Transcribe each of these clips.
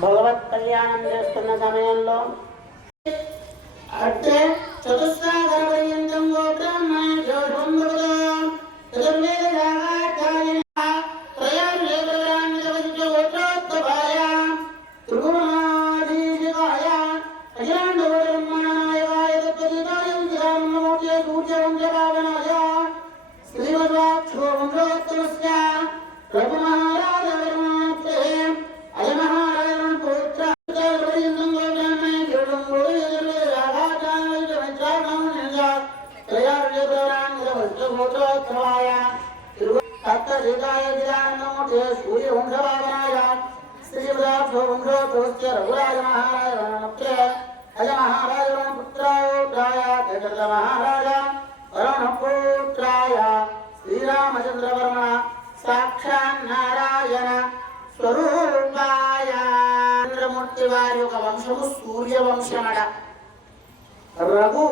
భగవత్ కళ్యాణం చేస్తున్న సమయంలో అట్లే చతుస్సాగర పర్యంతం గోబ్రాహ్మణేభ్యో బ్రహ్మవృతాం చతుర్వేద యాగాచార్య త్రయార్యేకరాన్యవసిభ్యో గోత్రోత్తమాయ త్రిగుణాధీశికాయ అఖిలాండకోటిబ్రహ్మాండనాయకాయ తత్వదితాయ శ్రీరామమూర్తయే సూర్యవంశపావనాయ శ్రీమద్వాక్షో వంశోత్తమస్య రఘుమహారాజ వర్మాత్రే అయమహారాజ పుత్ర సూర్యవంశపావనాయ శ్రీమద్వాక్షో వంశోత్తమస్య రఘురాజ మహారాజ అయమహారాజ పుత్రాయ దశరథ మహారాజ వరుణపుత్రాయ శ్రీరామచంద్రవర్మ సాక్షాన్నారాయణ స్వరూపాయ. చంద్రమూర్తి వారి యొక్క వంశము సూర్యవంశమడ. రఘు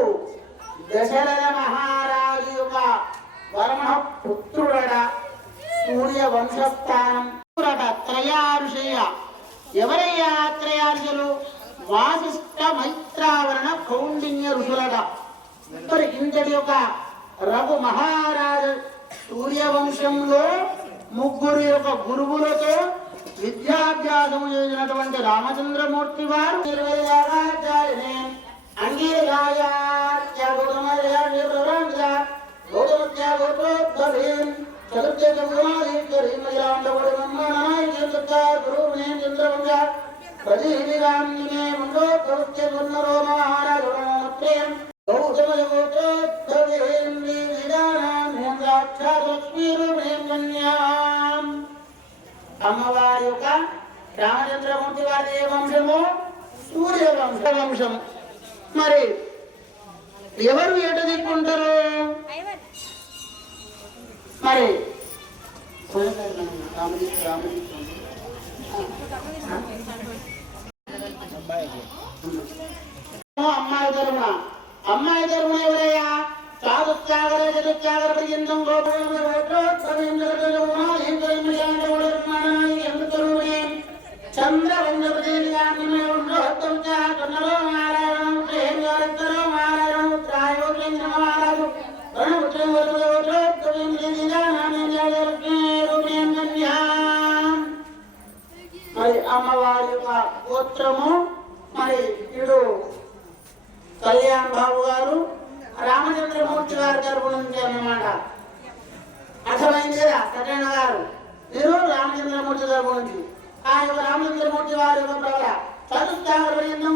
దశరథ మహారాజు యొక్క వర్మ పుత్రుడడ. సూర్యవంశస్థానం త్రయారుషయ. ఎవరయ్యా త్రయారుషులు? వాసిష్ఠ మైత్రావరణ కౌండిన్య ఋషులట. మరి ఇంతటి యొక్క రఘు మహారాజు సూర్యవంశంలో ముగ్గురు యొక్క గురువులతో విద్యాభ్యాసము చేసినటువంటి రామచంద్రమూర్తి వారు అమ్మవారి యొక్క రామచంద్రమూర్తి వారి వంశము సూర్యవంశం. మరి ఎవరు ఎట దిక్కుంటారు? మరి అమ్మాయి తరపున ఎవరయ్యా? చతుస్సాగర పర్యంతం మరి అమ్మవారి యొక్క గోత్రము. మరి ఇడు కళ్యాణ్ బాబు గారు రామచంద్రమూర్తి గారి తరపు నుంచి అన్నమాట. అర్థమైంది కదా సత్యనారాయణ గారు? మీరు రామచంద్రమూర్తి తరపు నుంచి. ఆ యొక్క రామచంద్రమూర్తి వారి యొక్క ప్రవర చతుస్సాగర పర్యంతం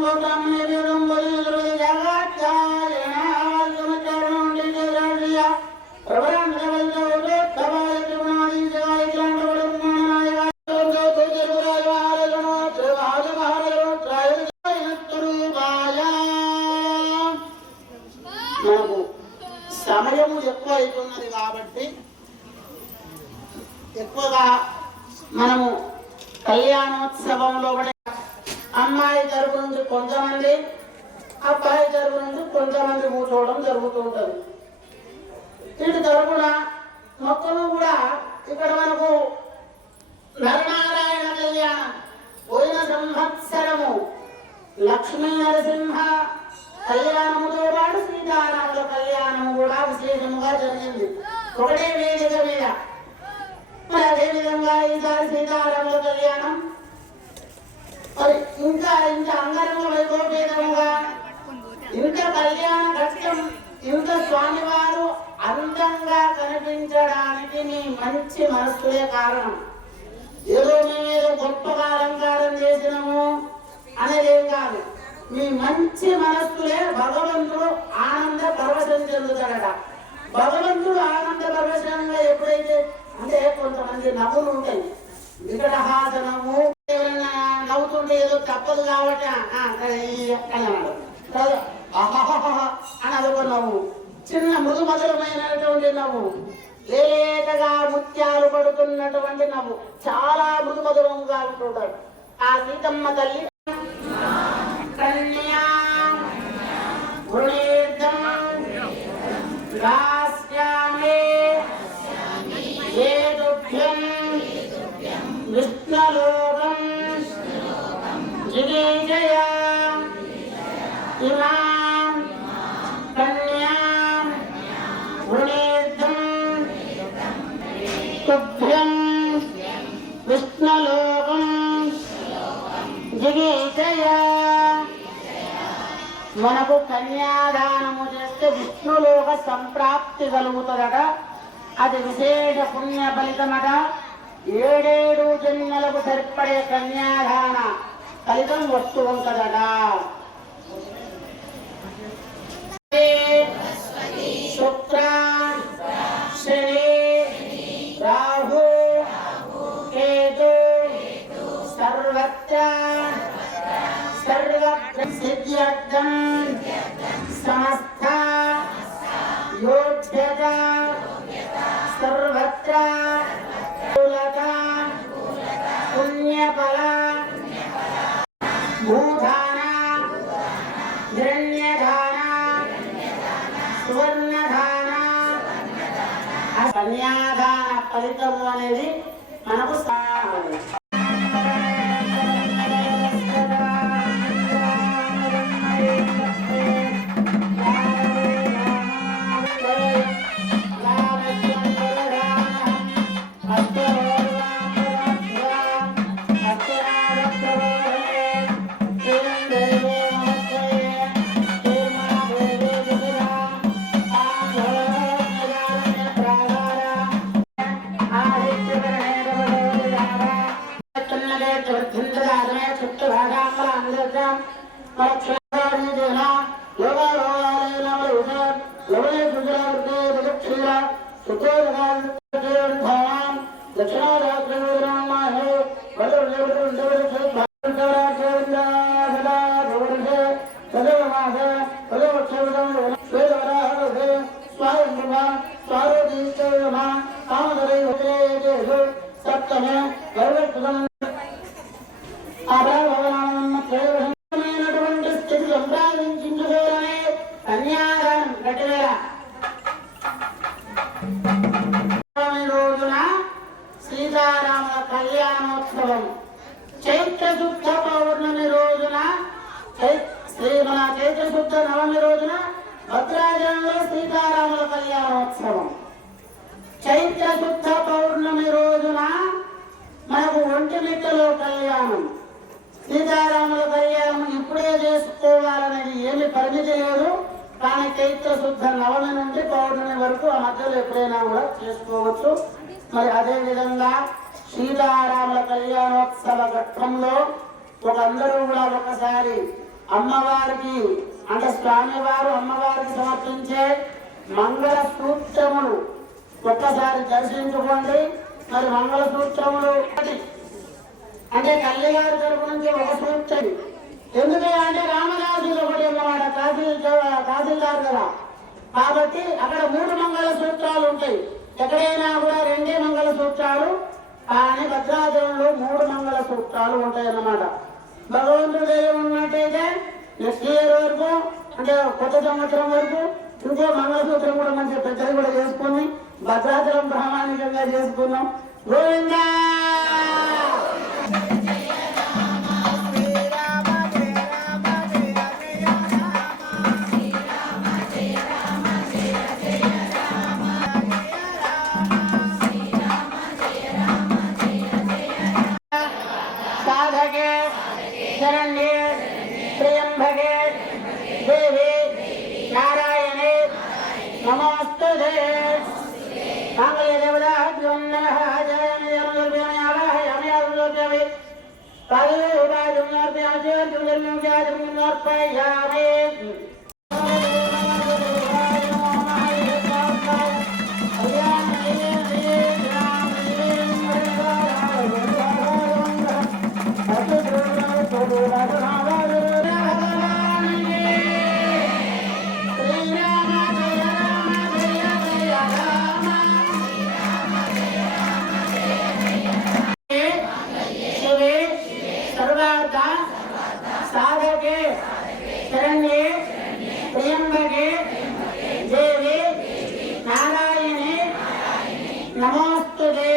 మనకు సమయము ఎక్కువ అవుతున్నది కాబట్టి ఎక్కువగా మనము కళ్యాణోత్సవంలో అమ్మాయి తరపు నుంచి కొంతమంది, అబ్బాయి తరపు నుంచి కొంతమంది కూర్చోవడం జరుగుతూ ఉంటుంది. వీటి తరపున మొత్తము కూడా ఇక్కడ మనకు నరనారాయణ కళ్యాణం పోయిన సంవత్సరము లక్ష్మీ నరసింహ కళ్యాణముతో పాటు సీతారాముల కళ్యాణము కూడా విశేషముగా జరిగింది ఒకటే వేదిక మీద. మరి అదేవిధంగా ఈసారి సీతారాముల కళ్యాణం మరి ఇంకా అంగరంగ వైభవపేతముగా ఇంత కళ్యాణ ఘట్టం, ఇంత స్వామివారు అందంగా కనిపించడానికి మీ మంచి మనస్సులే కారణం. ఏదో మేమేదో గొప్పగా అలంకారం చేసినాము అనేదేం కాదు. మీ మంచి మనస్సులే భగవంతుడు ఆనంద పరవశం చెందుతాడట. భగవంతుడు ఆనంద పరవశంగా ఎప్పుడైతే అంటే కొంతమంది నవ్వులు ఉంటాయి, వికటహాసనము, ఎవరైనా నవ్వుతుంటే ఏదో తప్పదు కాబట్టి అని అదొక నవ్వు, చిన్న మృదుమధురమైనటువంటి నవ్వు, లేతగా ముత్యాలు పడుతున్నటువంటి నవ్వు, చాలా మృదుమధురంగా ఉంటుంటాడు. ఆ సీతమ్మ తల్లి కన్యా విష్ణులోకం జిగీజయా ఇమాం కన్యాం వృణీర్ధం తుభ్యం విష్ణులోకం జిగీజయా. మనకు కన్యాదానము చేస్తే విష్ణులోక సంప్రాప్తి కలుగుతుందట. అది విశేష పుణ్య ఫలితమట. 7 జన్మలకు సరిపడే కన్యాదాన ఫలితం వస్తూ ఉంటుందట. శుక్ర శని రాహు కేతు సర్వత్ర సిద్ధ్యర్థం సమస్త యోగ్యత సర్వత్ర పుణ్యఫల భూధాన హిరణ్యధాన సువర్ణధాన కన్యాదాన ఫలితము అనేది మనకు స్థితి సంపాదించుకోవాలనే కన్యాదానం గట్టివేళ రోజున సీతారాముల కళ్యాణోత్సవం. చైత్రశుద్ధ పౌర్ణమి రోజున చైత్రశుద్ధ నవమి రోజున భద్రాచలంలో సీతారాముల కళ్యాణోత్సవం. చైత్రశుద్ధ పౌర్ణమి రోజున మనకు ఒంటిమిట్టలో కళ్యాణం. సీతారాముల కళ్యాణం ఇప్పుడే చేసుకోవాలనేది ఏమి పరిమితి లేదు. కానీ చైత్రశుద్ధ నవమి నుండి పౌర్ణమి వరకు ఆ మధ్యలో ఎప్పుడైనా కూడా చేసుకోవచ్చు. మరి అదేవిధంగా సీతారాముల కళ్యాణోత్సవ ఘట్టంలో అందరూ కూడా ఒకసారి అమ్మవారికి అంటే స్వామివారు అమ్మవారికి సమర్పించే మంగళ సూత్రములు ఒక్కసారి దర్శించుకోండి. మరి మంగళ సూత్రములు అంటే తల్లి గారి తరపు నుంచి ఒక సూత్రం. ఎందుకంటే రామదాసులు ఒకటి అన్నమాట, తహసీల్దార్ కదా. కాబట్టి అక్కడ 3 మంగళ సూత్రాలు ఉంటాయి. ఎక్కడైనా కూడా 2 మంగళ సూత్రాలు, కానీ భద్రాచలంలో 3 మంగళ సూత్రాలు ఉంటాయి అన్నమాట. భగవంతుడు ఉన్నట్టయితే నెక్స్ట్ ఇయర్ వరకు అంటే కొత్త సంవత్సరం వరకు ఇంకో మంగళసూత్రం కూడా మంచి పెద్దలు కూడా చేసుకుని భద్రాచలం ప్రామాణికంగా చేసుకున్నాం. గోవిందా సాధకే శరణ్యే త్ర్యంబకే దేవి నారాయణే నమోస్తుతే. కాంగళ్య దేవతాభ్యం నమః. సాధకే శరణ్యే త్ర్యంబకే దేవి నారాయణే నమోస్తుతే.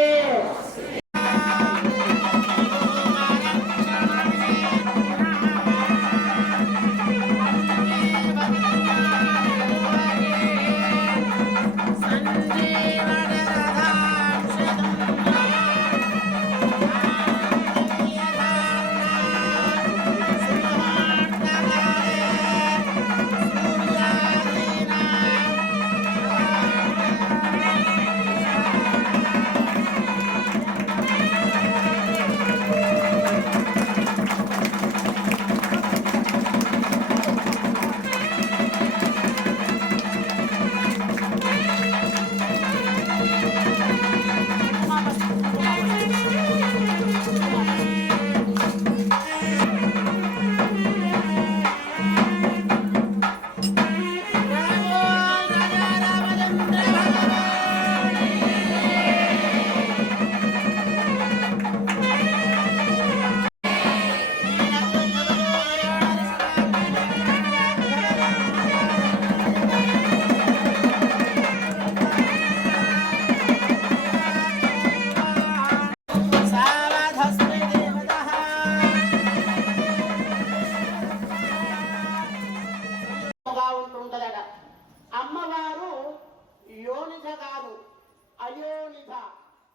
పయోనిధ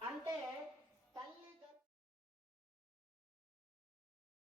అంటే